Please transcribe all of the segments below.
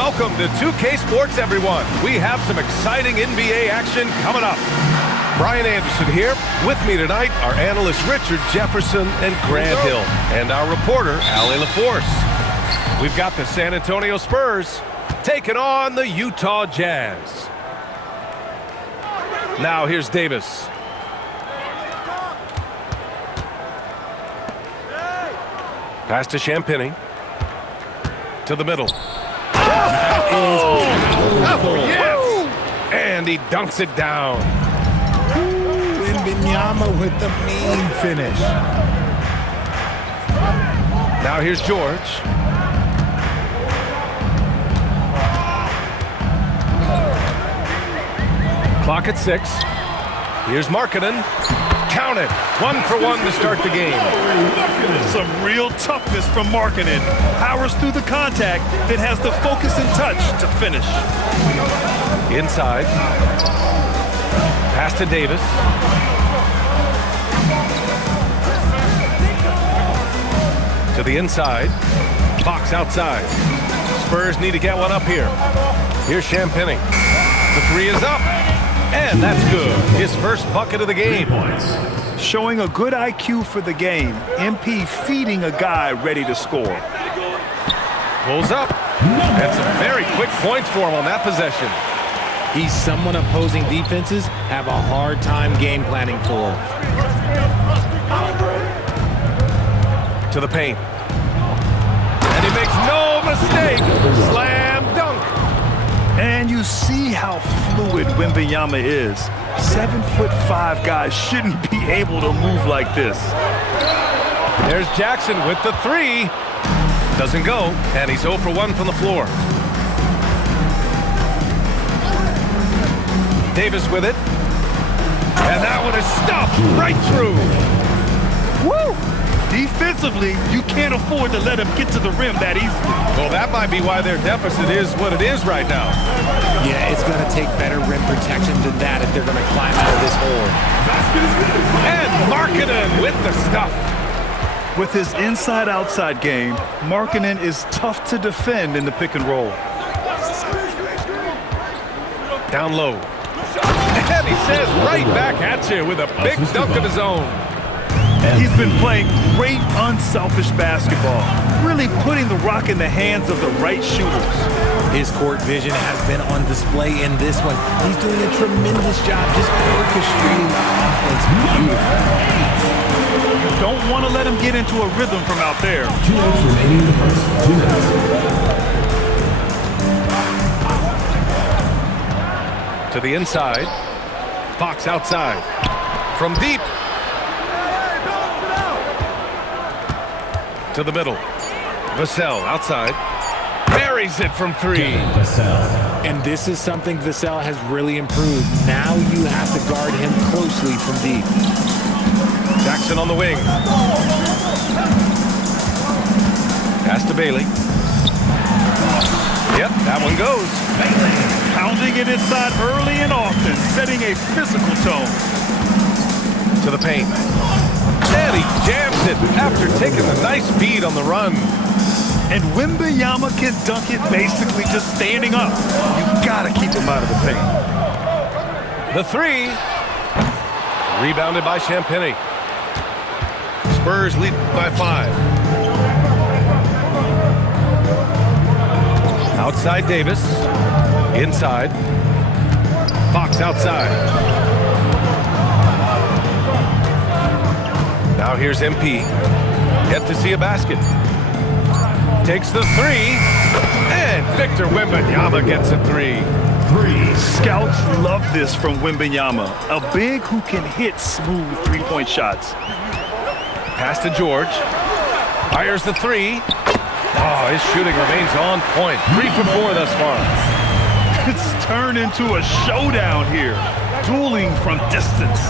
welcome to 2K Sports, everyone. We have some exciting NBA action coming up. Brian Anderson here. With me tonight, our analysts Richard Jefferson and Grant Hill, and our reporter, Allie LaForce. We've got the San Antonio Spurs taking on the Utah Jazz. Now here's Davis. Pass to Champagny. To the middle. Oh, yes! And he dunks it down. Wembanyama with the mean finish. Now here's George. Clock at 6. Here's Markkanen. Count it. 1 for 1 to start the game. Some real toughness from Markkanen. Powers through the contact, then has the focus and touch to finish. Inside. Pass to Davis. To the inside. Fox outside. Spurs need to get one up here. Here's Champagny. The 3 is up. And that's good. His first bucket of the game. Showing a good IQ for the game. MP feeding a guy ready to score. Pulls up. And some very quick points for him on that possession. He's someone opposing defenses have a hard time game planning for. To the paint. And he makes no mistake. Slam dunk. And you see how fluid Wembanyama is. 7'5" guys shouldn't be able to move like this. There's Jackson with the 3. Doesn't go, and he's 0 for 1 from the floor. Davis with it. And that one is stuffed right through. Woo! Defensively, you can't afford to let him get to the rim that easily. Well, that might be why their deficit is what it is right now. Yeah, it's going to take better rim protection than that if they're going to climb out of this hole. And Markkanen with the stuff. With his inside-outside game, Markkanen is tough to defend in the pick and roll. Down low. And he says right back at you with a big dunk of his own. He's been playing great unselfish basketball, really putting the rock in the hands of the right shooters. His court vision has been on display in this one. He's doing a tremendous job just orchestrating the offense beautifully. You don't want to let him get into a rhythm from out there. 2 minutes remaining in the first. 2 minutes. To the inside. Fox outside. From deep. To the middle. Vassell outside. Buries it from 3. And this is something Vassell has really improved. Now you have to guard him closely from deep. Jackson on the wing. Pass to Bailey. Yep, that one goes. Pounding it inside early and often, setting a physical tone. To the paint. And he jams it after taking a nice feed on the run. And Wembanyama can dunk it basically just standing up. You gotta keep him out of the paint. The 3. Rebounded by Champagny. Spurs lead by 5. Outside Davis. Inside. Fox outside. Now here's MP. Yet to see a basket. Takes the 3. And Victor Wembanyama gets a 3. Scouts love this from Wembanyama. A big who can hit smooth three-point shots. Pass to George. Fires the 3. Oh, his shooting remains on point. 3 for 4 thus far. It's turned into a showdown here. Dueling from distance.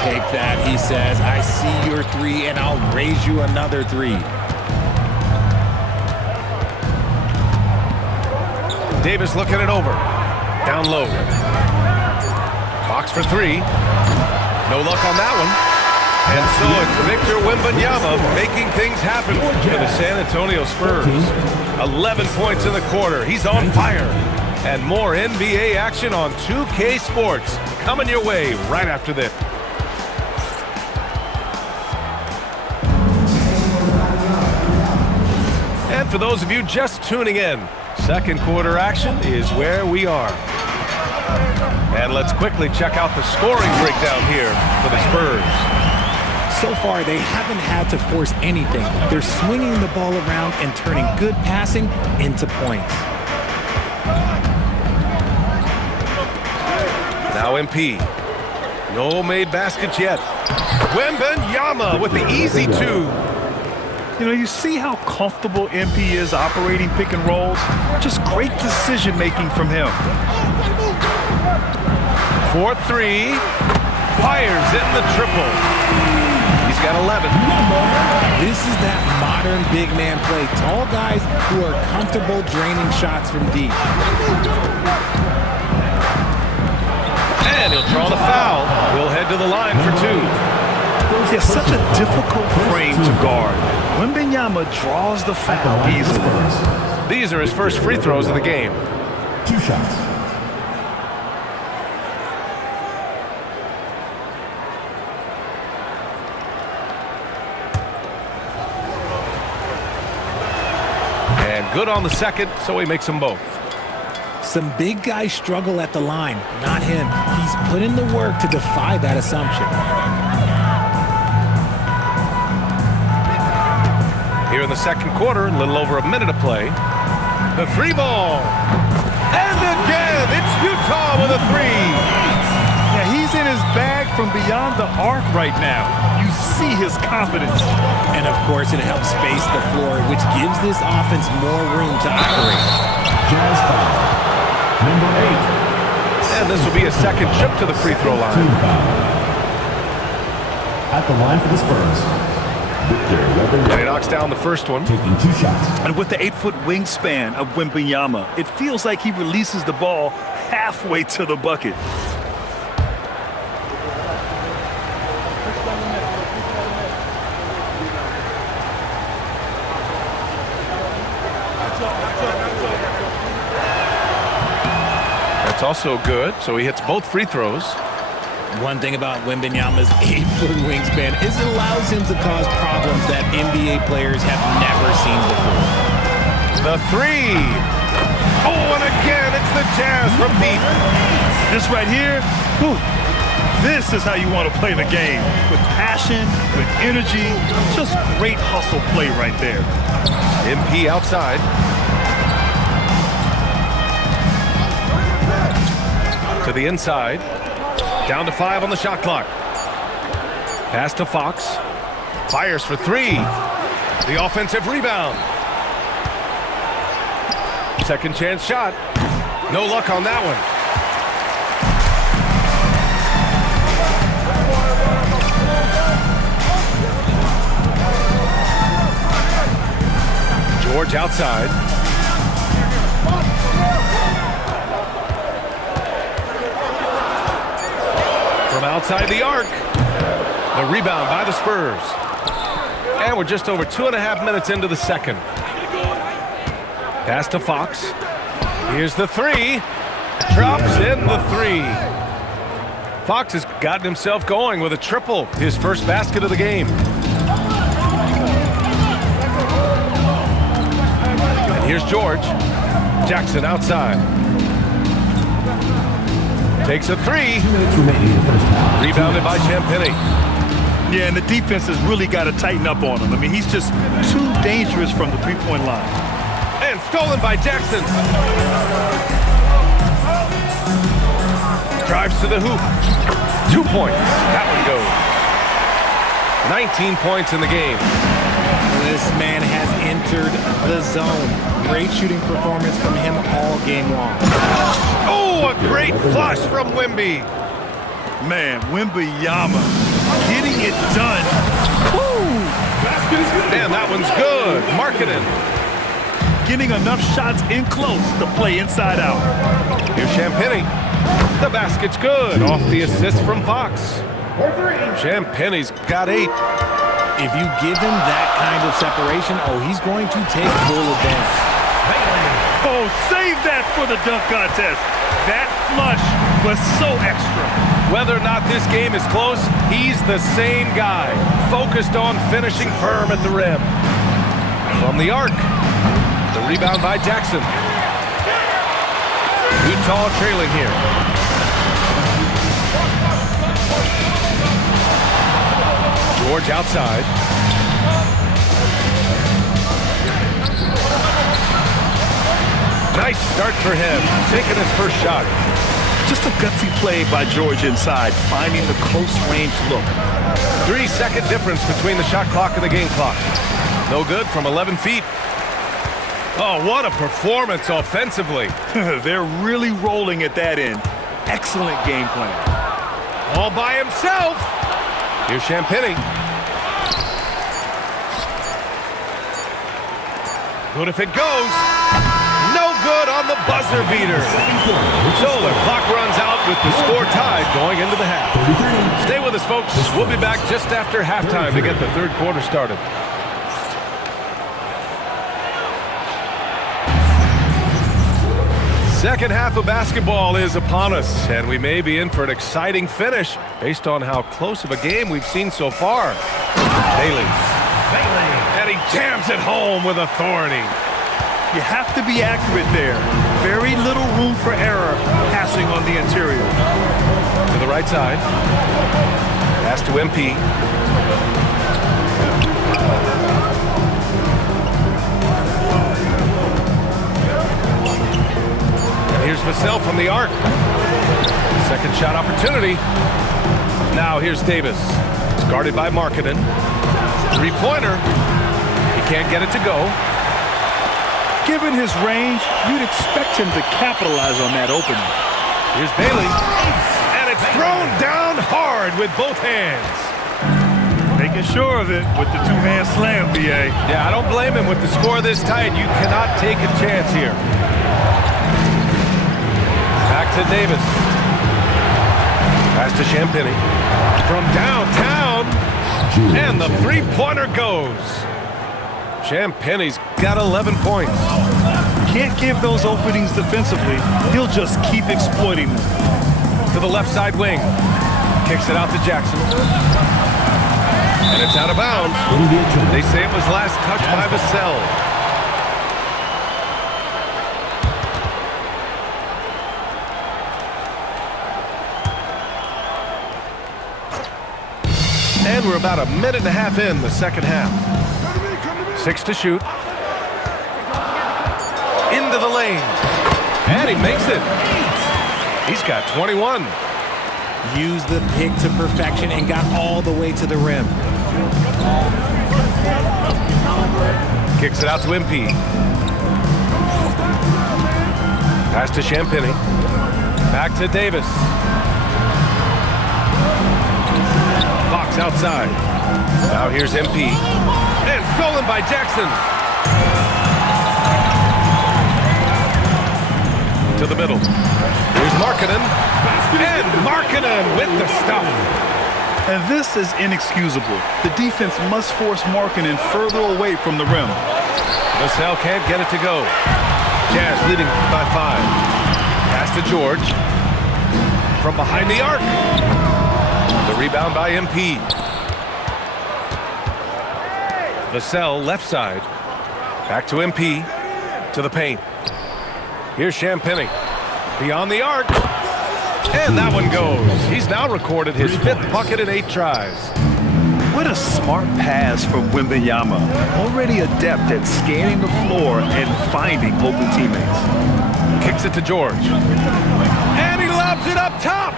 Take that, he says. I see your 3, and I'll raise you another 3. Davis looking it over. Down low. Fox for 3. No luck on that one. And so it's Victor Wembanyama making things happen for the San Antonio Spurs. 11 points in the quarter. He's on fire. And more NBA action on 2K Sports coming your way right after this. And for those of you just tuning in, second quarter action is where we are. And let's quickly check out the scoring breakdown here for the Spurs. So far, they haven't had to force anything. They're swinging the ball around and turning good passing into points. Now MP. No made baskets yet. Wembanyama with the easy two. You know, you see how comfortable MP is operating pick and rolls? Just great decision-making from him. 4-3. Fires in the triple. He's got 11. This is that modern big man play. Tall guys who are comfortable draining shots from deep. And he'll draw the foul. We'll head to the line for two. It's such a difficult frame to guard. Wembanyama draws the foul easily. These are his first free throws of the game. 2 shots. And good on the second, so he makes them both. Some big guys struggle at the line. Not him. He's put in the work to defy that assumption. Here in the second quarter, a little over a minute to play. The three ball. And again, it's Utah with a three. Yeah, he's in his bag from beyond the arc right now. You see his confidence. And of course, it helps space the floor, which gives this offense more room to operate. Jazz foul. Number 8. And this will be a second trip to the free throw line. Team foul. At the line for the Spurs. And he knocks down the first one. Taking 2 shots. And with the 8-foot wingspan of Wembanyama, it feels like he releases the ball halfway to the bucket. That's also good, so he hits both free throws. One thing about Wembanyama's 8-foot wingspan is it allows him to cause problems that NBA players have never seen before. The three. Oh, and again, it's the Jazz from deep. This right here, whew, this is how you want to play the game. With passion, with energy, just great hustle play right there. MP outside. To the inside. Down to 5 on the shot clock. Pass to Fox. Fires for 3. The offensive rebound. Second chance shot. No luck on that one. George outside. From outside the arc. The rebound by the Spurs. And we're just over 2.5 minutes into the second. Pass to Fox. Here's the three. Drops in the three. Fox has gotten himself going with a triple. His first basket of the game. And here's George. Jackson outside. Takes a three. 2 minutes remaining in the first half. Rebounded by Champagnie. Yeah, and the defense has really got to tighten up on him. I mean, he's just too dangerous from the three-point line. And stolen by Jackson. Drives to the hoop. 2 points. That one goes. 19 points in the game. This man has entered the zone. Great shooting performance from him all game long. Oh, a great flush from Wemby. Man, Wembanyama getting it done. Woo! And that one's good. Marketing. Getting enough shots in close to play inside out. Here's Champagnie. The basket's good. Off the assist from Fox. Champagnie's got 8. If you give him that kind of separation, oh, he's going to take full advantage. Oh, save that for the dunk contest. That flush was so extra. Whether or not this game is close, he's the same guy, focused on finishing firm at the rim. From the arc, the rebound by Jackson. Utah trailing here. George outside. Nice start for him, taking his first shot. Just a gutsy play by George inside, finding the close-range look. 3-second difference between the shot clock and the game clock. No good from 11 feet. Oh, what a performance offensively. They're really rolling at that end. Excellent game plan. All by himself. Here's Champagnie. Good if it goes. No good on the buzzer beater. So the clock runs out with the score tied going into the half. Stay with us, folks. We'll be back just after halftime to get the third quarter started. Second half of basketball is upon us, and we may be in for an exciting finish based on how close of a game we've seen so far. Bailey. And he jams it home with authority. You have to be accurate there. Very little room for error passing on the interior. To the right side. Pass to MP. And here's Vassell from the arc. Second shot opportunity. Now here's Davis. It's guarded by Markkanen. Three-pointer. He can't get it to go. Given his range, you'd expect him to capitalize on that opening. Here's Bailey. And it's thrown down hard with both hands. Making sure of it with the two-hand slam, B.A. Yeah, I don't blame him with the score this tight. You cannot take a chance here. Back to Davis. Pass to Champagnie. From downtown. And the three-pointer goes. Champagnie's got 11 points. Can't give those openings defensively. He'll just keep exploiting them. To the left side wing. Kicks it out to Jackson. And it's out of bounds. They say it was last touched by Vassell. And we're about a minute and a half in the second half. 6 to shoot. Into the lane. And he makes it. He's got 21. Used the pick to perfection and got all the way to the rim. Kicks it out to MP. Pass to Champagnie. Back to Davis. Fox outside. Now here's MP. And stolen by Jackson. To the middle. Here's Markkanen. And Markkanen with the stuff. And this is inexcusable. The defense must force Markkanen further away from the rim. Vassell can't get it to go. Jazz leading by 5. Pass to George. From behind the arc. The rebound by MP. Vassell left side. Back to MP. To the paint. Here's Champagnie. Beyond the arc. And that one goes. He's now recorded his 5th bucket in 8 tries. What a smart pass from Wembanyama. Already adept at scanning the floor and finding open teammates. Kicks it to George. And he lobs it up top.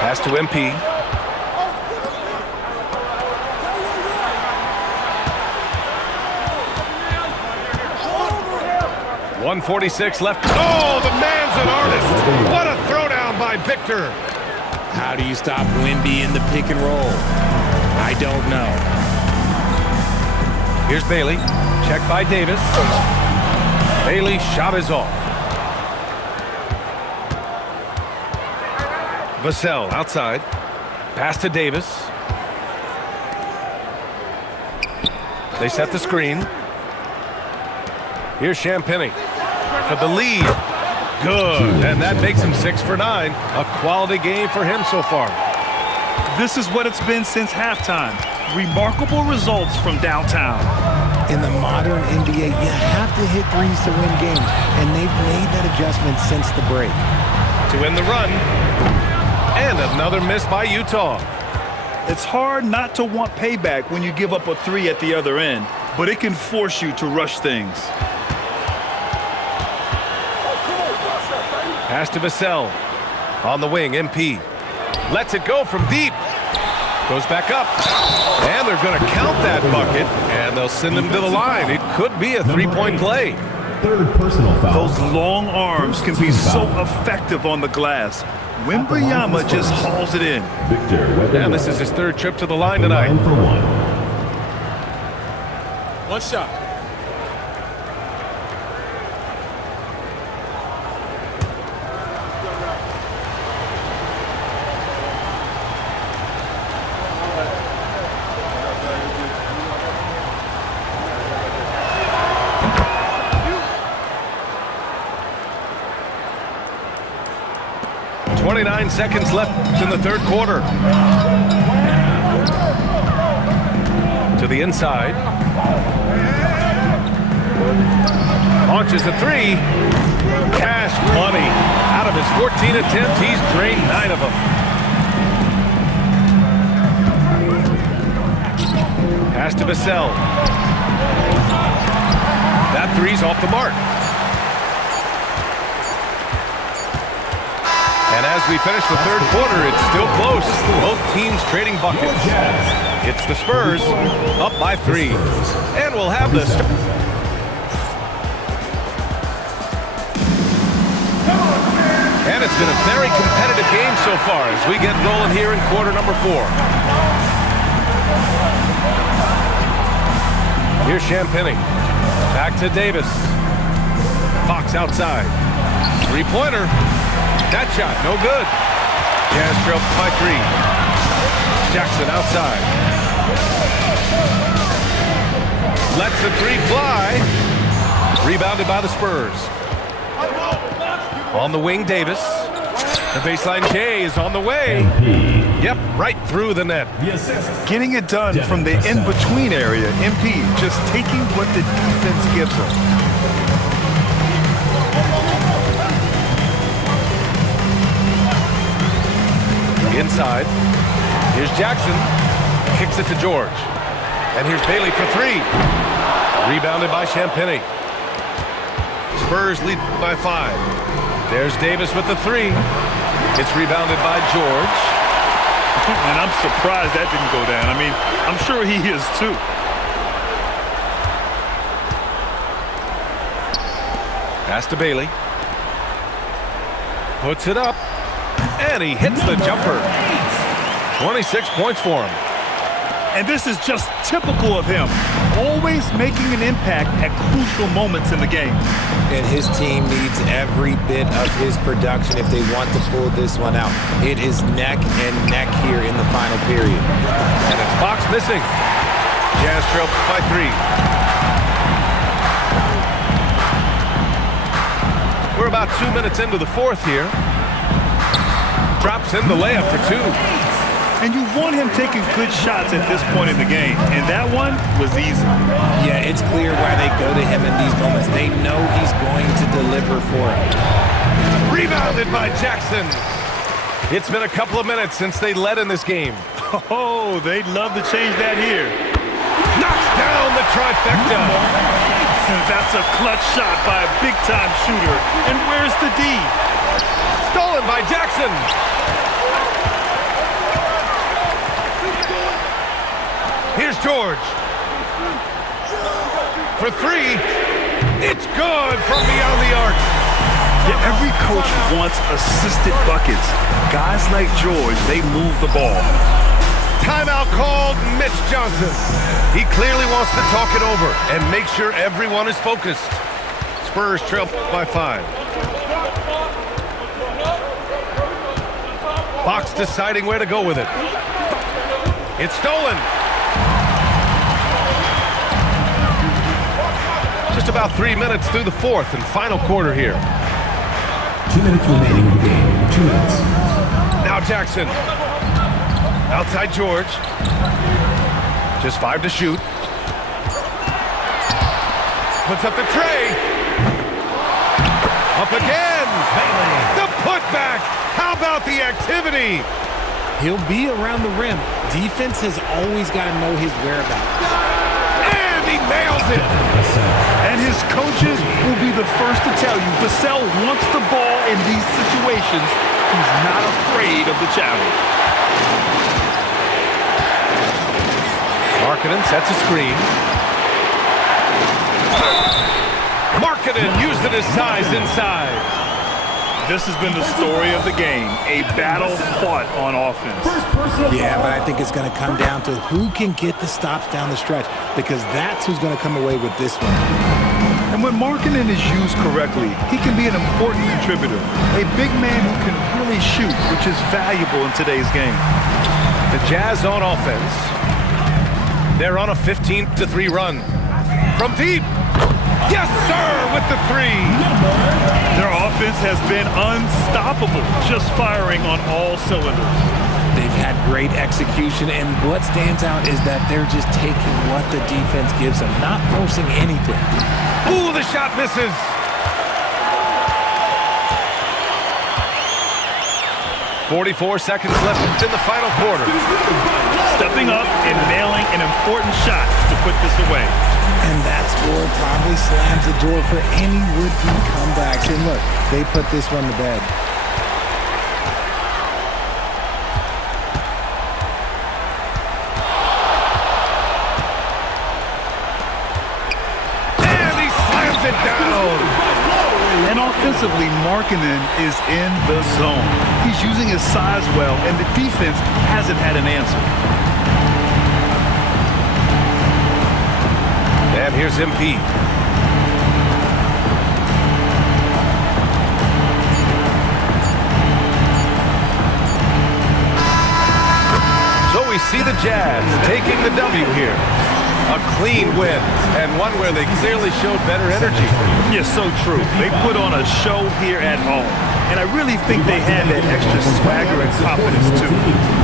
Pass to MP. 1:46 left. Oh, the man's an artist. What a throwdown by Victor. How do you stop Wemby in the pick and roll? I don't know. Here's Bailey. Checked by Davis. Bailey's shot is off. Vassell outside. Pass to Davis. They set the screen. Here's Champagny for the lead. Good, and that makes him 6 for 9. A quality game for him so far. This is what it's been since halftime. Remarkable results from downtown. In the modern NBA, you have to hit threes to win games, and they've made that adjustment since the break. To win the run, and another miss by Utah. It's hard not to want payback when you give up a 3 at the other end, but it can force you to rush things. Pass to Vassell. On the wing, MP. Lets it go from deep. Goes back up. And they're going to count that bucket, and they'll send him to the line. It could be a three-point play. Third personal foul. Those long arms can be so effective on the glass. Wembanyama just hauls it in. And this is his third trip to the line tonight. One shot. .29 seconds left in the third quarter. To the inside. Launches a 3. Cash money. Out of his 14 attempts, he's drained 9 of them. Pass to Vassell. That 3's off the mark. And as we finish the third quarter, it's still close. Both teams trading buckets. It's the Spurs up by 3. And we'll have this. And it's been a very competitive game so far as we get rolling here in quarter number 4. Here's Champagny. Back to Davis. Fox outside. Three-pointer. That shot, no good. Jazz trail by 3. Jackson outside. Lets the 3 fly. Rebounded by the Spurs. On the wing, Davis. The baseline K is on the way. Yep, right through the net. Getting it done from the in-between area. MP just taking what the defense gives him. Inside. Here's Jackson. Kicks it to George. And here's Bailey for 3. Rebounded by Champagny. Spurs lead by 5. There's Davis with the 3. It's rebounded by George. And I'm surprised that didn't go down. I mean, I'm sure he is too. Pass to Bailey. Puts it up. And he hits the jumper. 26 points for him. And this is just typical of him. Always making an impact at crucial moments in the game. And his team needs every bit of his production if they want to pull this one out. It is neck and neck here in the final period. And it's Fox missing. Jazz trail by 3. We're about 2 minutes into the fourth here. Drops in the layup for 2. And you want him taking good shots at this point in the game. And that one was easy. Yeah, it's clear why they go to him in these moments. They know he's going to deliver for them. Rebounded by Jackson. It's been a couple of minutes since they led in this game. Oh, they'd love to change that here. Knocks down the trifecta. That's a clutch shot by a big-time shooter. And where's the D? Stolen by Jackson. Here's George. For 3. It's good from beyond the arc. Yeah, every coach wants assisted buckets. Guys like George, they move the ball. Timeout called Mitch Johnson. He clearly wants to talk it over and make sure everyone is focused. Spurs trail by 5. Fox deciding where to go with it. It's stolen. Just about 3 minutes through the fourth and final quarter here. 2 minutes remaining in the game. 2 minutes. Now Jackson. Outside George. Just 5 to shoot. Puts up the tray. Up again. The putback. How about the activity? He'll be around the rim. Defense has always got to know his whereabouts. And he nails it. And his coaches will be the first to tell you, Vassell wants the ball in these situations. He's not afraid of the challenge. Markkanen sets a screen. Markkanen using his size inside. This has been the story of the game, a battle fought on offense. Yeah, but I think it's going to come down to who can get the stops down the stretch, because that's who's going to come away with this one. And when Markkanen is used correctly, he can be an important contributor, a big man who can really shoot, which is valuable in today's game. The Jazz on offense. They're on a 15-3 run. From deep. Yes, sir, with the three. Their offense has been unstoppable, just firing on all cylinders. They've had great execution, and what stands out is that they're just taking what the defense gives them, not forcing anything. Ooh, the shot misses. "44 seconds left in the final quarter." Stepping up and nailing an important shot to put this away. And that score probably slams the door for any would-be comebacks. And look, they put this one to bed. And he slams it down. And offensively, Markkanen is in the zone. He's using his size well, and the defense hasn't had an answer. And here's MP. So we see the Jazz taking the W here. A clean win, and one where they clearly showed better energy. Yeah, so true. They put on a show here at home. And I really think they had that extra swagger and confidence, too.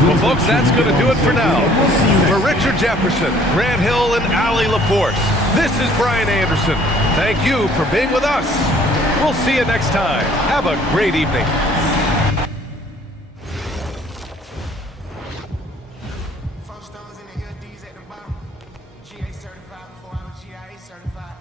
Well, folks, that's going to do it for now. For Richard Jefferson, Grant Hill, and Allie LaForce, this is Brian Anderson. Thank you for being with us. We'll see you next time. Have a great evening.